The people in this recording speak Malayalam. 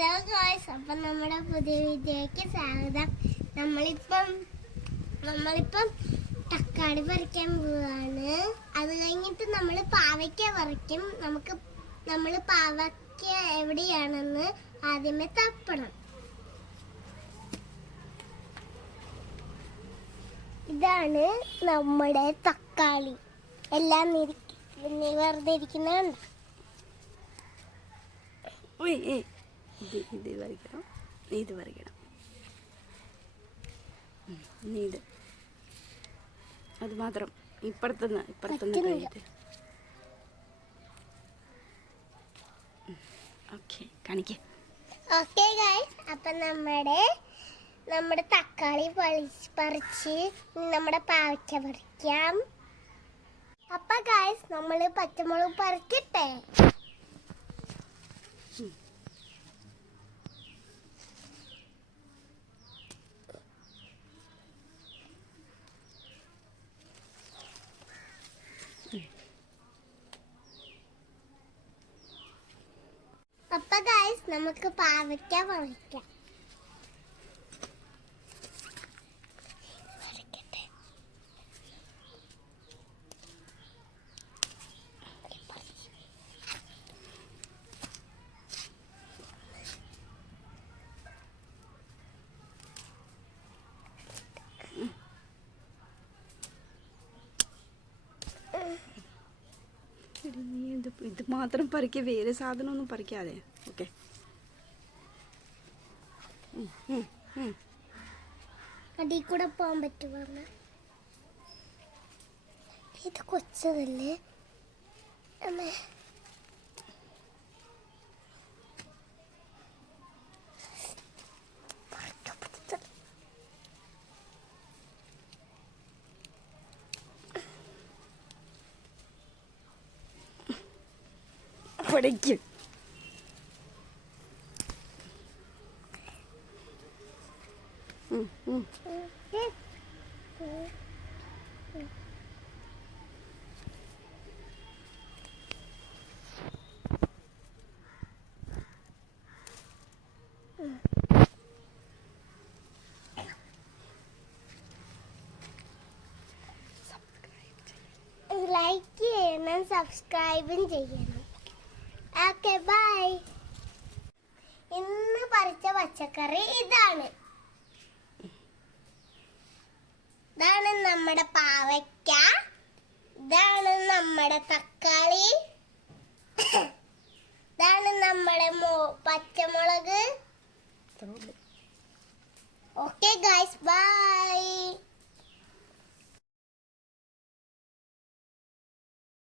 ഹലോ ഗായ്സ്, അപ്പം നമ്മുടെ പുതിയ വീഡിയോയ്ക്ക് സ്വാഗതം. നമ്മളിപ്പം തക്കാളി പറിക്കാൻ പോവാണ്. അത് കഴിഞ്ഞിട്ട് നമ്മൾ പാവയ്ക്ക പറിക്കും. നമ്മൾ പാവയ്ക്ക എവിടെയാണെന്ന് ആദ്യമേ തപ്പണം. ഇതാണ് നമ്മുടെ തക്കാളി. എല്ലാം വെറുതെ ഇരിക്കുന്നതാണ്. ഇത് വരയ്ക്കണം, ഇത് വരയ്ക്കണം, ഇത് അത് മാത്രം. ഇപ്പുറത്തുനിന്ന് കഴിഞ്ഞിട്ട് ഓക്കെ കാണിക്കേ. ഓക്കെ ഗായ്സ്, അപ്പം നമ്മുടെ തക്കാളി പറിച്ച് നമ്മുടെ പാവയ്ക്ക പറിക്കാം. അപ്പൊ ഗായ്സ്, നമ്മൾ പച്ചമുളക് പറിക്കട്ടെ. അപ്പൊ ഗായ്സ്, നമുക്ക് പാവയ്ക്ക പറിക്കാം. ഇത് മാത്രം പറിക്കുക, വേറെ സാധനമൊന്നും പറിക്കാതെ. ഓക്കെ, അടി കൂടെ പോകാൻ പറ്റുമോ? ഇത് കൊച്ചതല്ലേ അമ്മേ? പഠിക്കും. ലൈക്ക് ചെയ്യണം, സബ്സ്ക്രൈബും ചെയ്യണം. Okay, bye. ഇന്ന് പറിച്ച പച്ചക്കറി ഇതാണ് നമ്മുടെ പാവയ്ക്ക, ഇതാണ് നമ്മുടെ തക്കാളി, ഇതാണ് നമ്മുടെ പച്ചമുളക്. Okay guys, by.